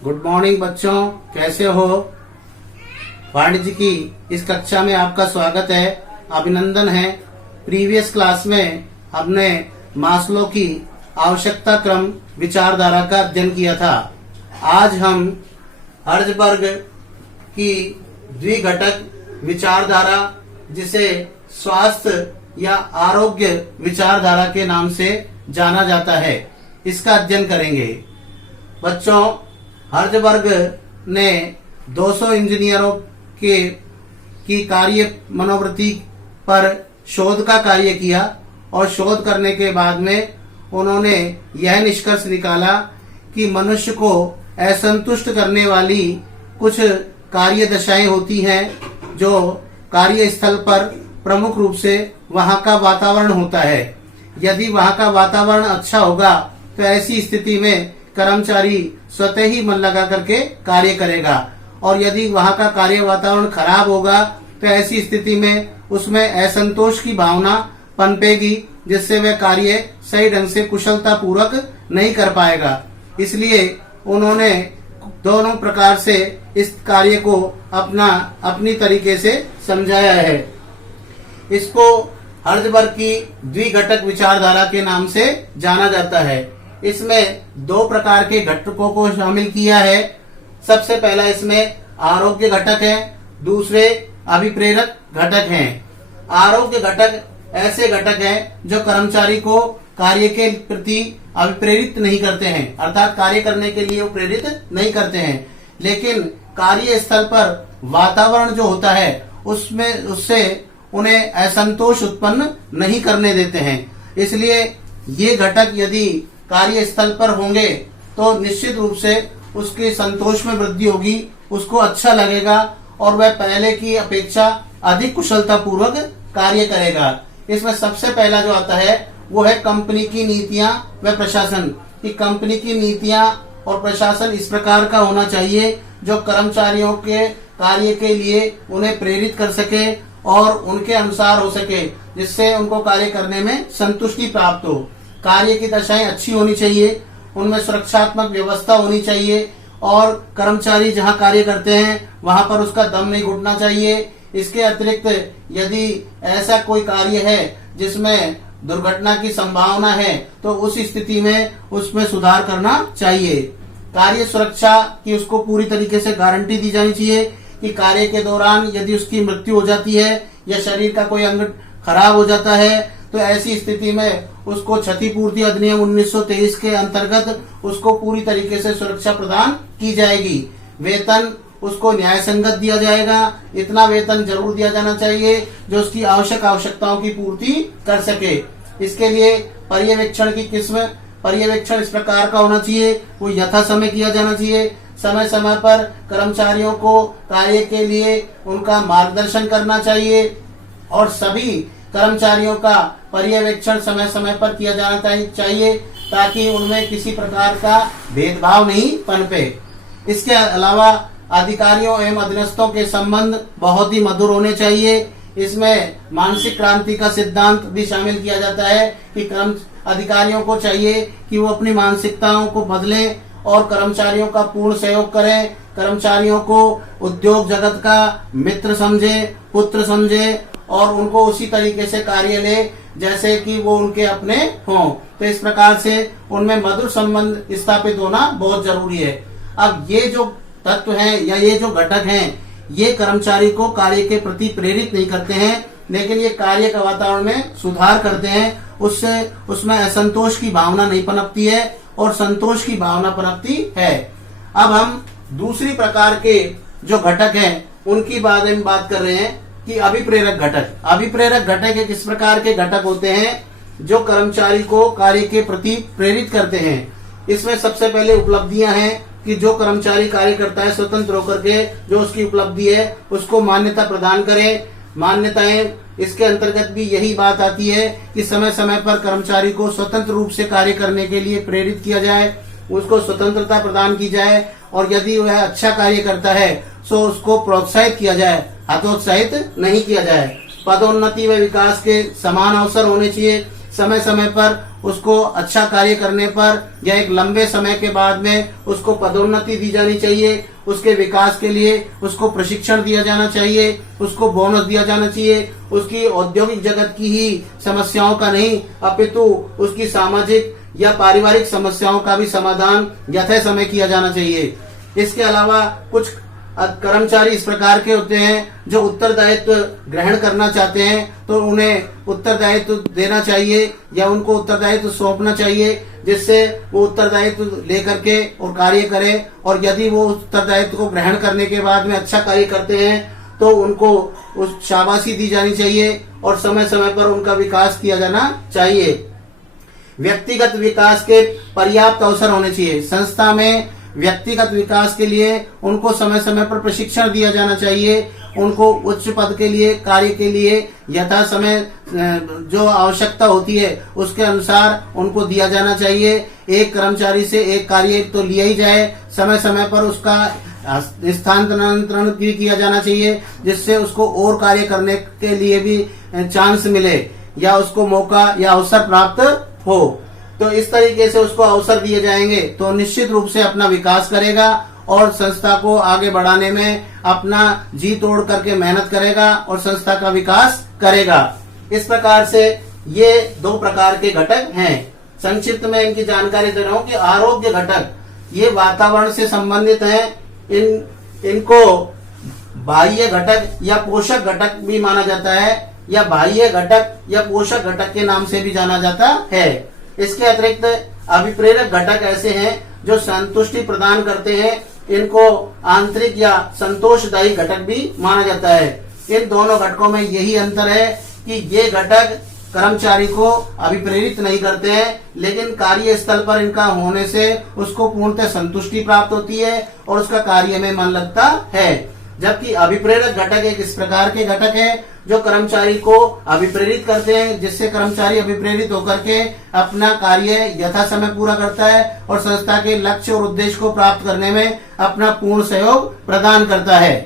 Good morning बच्चों, कैसे हो? वाणिज्य की इस कक्षा में आपका स्वागत है, अभिनंदन है। प्रीवियस क्लास में हमने मास्लो की आवश्यकता क्रम विचारधारा का अध्ययन किया था। आज हम हर्ज़बर्ग की द्विघटक विचारधारा, जिसे स्वास्थ्य या आरोग्य विचारधारा के नाम से जाना जाता है, इसका अध्ययन करेंगे। बच्चों, हर्ज़बर्ग ने 200 इंजीनियरों की कार्य मनोवृत्ति पर शोध का कार्य किया और शोध करने के बाद में उन्होंने यह निष्कर्ष निकाला कि मनुष्य को असंतुष्ट करने वाली कुछ कार्य दशाएं होती हैं, जो कार्य स्थल पर प्रमुख रूप से वहां का वातावरण होता है। यदि वहां का वातावरण अच्छा होगा तो ऐसी स्थिति में कर्मचारी स्वतः ही मन लगा करके कार्य करेगा, और यदि वहां का कार्य वातावरण खराब होगा तो ऐसी स्थिति में उसमें असंतोष की भावना पनपेगी, जिससे वह कार्य सही ढंग से कुशलता पूर्वक नहीं कर पाएगा। इसलिए उन्होंने दोनों प्रकार से इस कार्य को अपनी तरीके से समझाया है। इसको हर्ज़बर्ग की द्विघटक विचारधारा के नाम से जाना जाता है। इसमें दो प्रकार के घटकों को शामिल किया है। सबसे पहला इसमें आरोग्य घटक है, दूसरे अभिप्रेरक घटक हैं। आरोग्य घटक ऐसे घटक हैं जो कर्मचारी को कार्य के प्रति अभिप्रेरित नहीं करते हैं, अर्थात कार्य करने के लिए वो प्रेरित नहीं करते हैं, लेकिन कार्य स्थल पर वातावरण जो होता है उससे उन्हें असंतोष उत्पन्न नहीं करने देते हैं। इसलिए ये घटक यदि कार्य स्थल पर होंगे तो निश्चित रूप से उसके संतोष में वृद्धि होगी, उसको अच्छा लगेगा और वह पहले की अपेक्षा अधिक कुशलता पूर्वक कार्य करेगा। इसमें सबसे पहला जो आता है वो है कंपनी की नीतियां व प्रशासन। कि कंपनी की नीतियां और प्रशासन इस प्रकार का होना चाहिए जो कर्मचारियों के कार्य के लिए उन्हें प्रेरित कर सके और उनके अनुसार हो सके, जिससे उनको कार्य करने में संतुष्टि प्राप्त हो। कार्य की दशाएं अच्छी होनी चाहिए, उनमें सुरक्षात्मक व्यवस्था होनी चाहिए और कर्मचारी जहां कार्य करते हैं वहां पर उसका दम नहीं घुटना चाहिए। इसके अतिरिक्त यदि ऐसा कोई कार्य है जिसमें दुर्घटना की संभावना है तो उस स्थिति में उसमें सुधार करना चाहिए। कार्य सुरक्षा की उसको पूरी तरीके से गारंटी दी जानी चाहिए कि कार्य के दौरान यदि उसकी मृत्यु हो जाती है या शरीर का कोई अंग खराब हो जाता है तो ऐसी स्थिति में उसको क्षतिपूर्ति अधिनियम 1923 के अंतर्गत उसको पूरी तरीके से सुरक्षा प्रदान की जाएगी। वेतन उसको न्याय संगत दिया जाएगा, इतना वेतन जरूर दिया जाना चाहिए जो उसकी आवश्यकताओं की पूर्ति कर सके। इसके लिए पर्यवेक्षण की किस्म, पर्यवेक्षण इस प्रकार का होना चाहिए, वो यथा समय किया जाना चाहिए। समय समय पर कर्मचारियों को कार्य के लिए उनका मार्गदर्शन करना चाहिए और सभी कर्मचारियों का पर्यवेक्षण समय समय पर किया जाना चाहिए ताकि उनमें किसी प्रकार का भेदभाव नहीं पनपे। इसके अलावा अधिकारियों एवं अधीनस्थों के संबंध बहुत ही मधुर होने चाहिए। इसमें मानसिक क्रांति का सिद्धांत भी शामिल किया जाता है कि अधिकारियों को चाहिए कि वो अपनी मानसिकताओं को बदलें और कर्मचारियों का पूर्ण सहयोग करें। कर्मचारियों को उद्योग जगत का मित्र समझे, पुत्र समझे और उनको उसी तरीके से कार्य ले जैसे कि वो उनके अपने हों। तो इस प्रकार से उनमें मधुर संबंध स्थापित होना बहुत जरूरी है। अब ये जो तत्व हैं या ये जो घटक हैं, ये कर्मचारी को कार्य के प्रति प्रेरित नहीं करते हैं, लेकिन ये कार्य का वातावरण में सुधार करते हैं। उससे उसमें असंतोष की भावना नहीं पनपती है और संतोष की भावना पनपती है। अब हम दूसरी प्रकार के जो घटक हैं उनकी बारे में बात कर रहे हैं कि अभिप्रेरक घटक। अभिप्रेरक घटक किस प्रकार के घटक होते हैं जो कर्मचारी को कार्य के प्रति प्रेरित करते हैं। इसमें सबसे पहले उपलब्धियां हैं कि जो कर्मचारी कार्य करता है स्वतंत्र होकर के जो उसकी उपलब्धि है उसको मान्यता प्रदान करें। मान्यताएं, इसके अंतर्गत भी यही बात आती है कि समय समय पर कर्मचारी को स्वतंत्र रूप से कार्य करने के लिए प्रेरित किया जाए, उसको स्वतंत्रता प्रदान की जाए और यदि वह अच्छा कार्य करता है तो उसको प्रोत्साहित किया जाए, हतोत्साहित नहीं किया जाए। पदोन्नति व विकास के समान अवसर होने चाहिए। समय समय पर उसको अच्छा कार्य करने पर या एक लंबे समय के बाद में उसको पदोन्नति दी जानी चाहिए। उसके विकास के लिए उसको प्रशिक्षण दिया जाना चाहिए, उसको बोनस दिया जाना चाहिए। उसकी औद्योगिक जगत की ही समस्याओं का नहीं, अपितु उसकी सामाजिक या पारिवारिक समस्याओं का भी समाधान यथे समय किया जाना चाहिए। इसके अलावा कुछ कर्मचारी इस प्रकार के होते हैं जो उत्तरदायित्व ग्रहण करना चाहते हैं, तो उन्हें उत्तरदायित्व देना चाहिए या उनको उत्तरदायित्व सौंपना चाहिए, जिससे वो उत्तरदायित्व लेकर के और कार्य करें। और यदि वो उत्तरदायित्व को ग्रहण करने के बाद में अच्छा कार्य करते हैं तो उनको उस शाबाशी दी जानी चाहिए और समय समय पर उनका विकास किया जाना चाहिए। व्यक्तिगत विकास के पर्याप्त अवसर होने चाहिए। संस्था में व्यक्तिगत विकास के लिए उनको समय समय पर प्रशिक्षण दिया जाना चाहिए। उनको उच्च पद के लिए, कार्य के लिए यथा समय जो आवश्यकता होती है उसके अनुसार उनको दिया जाना चाहिए। एक कर्मचारी से एक कार्य तो लिया ही जाए, समय समय पर उसका स्थानांतरण भी किया जाना चाहिए, जिससे उसको और कार्य करने के लिए भी चांस मिले या उसको मौका या अवसर प्राप्त हो। तो इस तरीके से उसको अवसर दिए जाएंगे तो निश्चित रूप से अपना विकास करेगा और संस्था को आगे बढ़ाने में अपना जी तोड़ करके मेहनत करेगा और संस्था का विकास करेगा। इस प्रकार से ये दो प्रकार के घटक हैं। संक्षिप्त में इनकी जानकारी दे रहा हूँ कि आरोग्य घटक ये वातावरण से संबंधित है। इनको बाह्य घटक या पोषक घटक भी माना जाता है या बाह्य घटक या पोषक घटक के नाम से भी जाना जाता है। इसके अतिरिक्त अभिप्रेरक घटक ऐसे हैं जो संतुष्टि प्रदान करते हैं। इनको आंतरिक या संतोषदायी घटक भी माना जाता है। इन दोनों घटकों में यही अंतर है कि ये घटक कर्मचारी को अभिप्रेरित नहीं करते हैं, लेकिन कार्य स्थल पर इनका होने से उसको पूर्णतः संतुष्टि प्राप्त होती है और उसका कार्य में मन लगता है। जबकि अभिप्रेरक घटक एक इस प्रकार के घटक है जो कर्मचारी को अभिप्रेरित करते हैं, जिससे कर्मचारी अभिप्रेरित होकर के अपना कार्य यथा समय पूरा करता है और संस्था के लक्ष्य और उद्देश्य को प्राप्त करने में अपना पूर्ण सहयोग प्रदान करता है।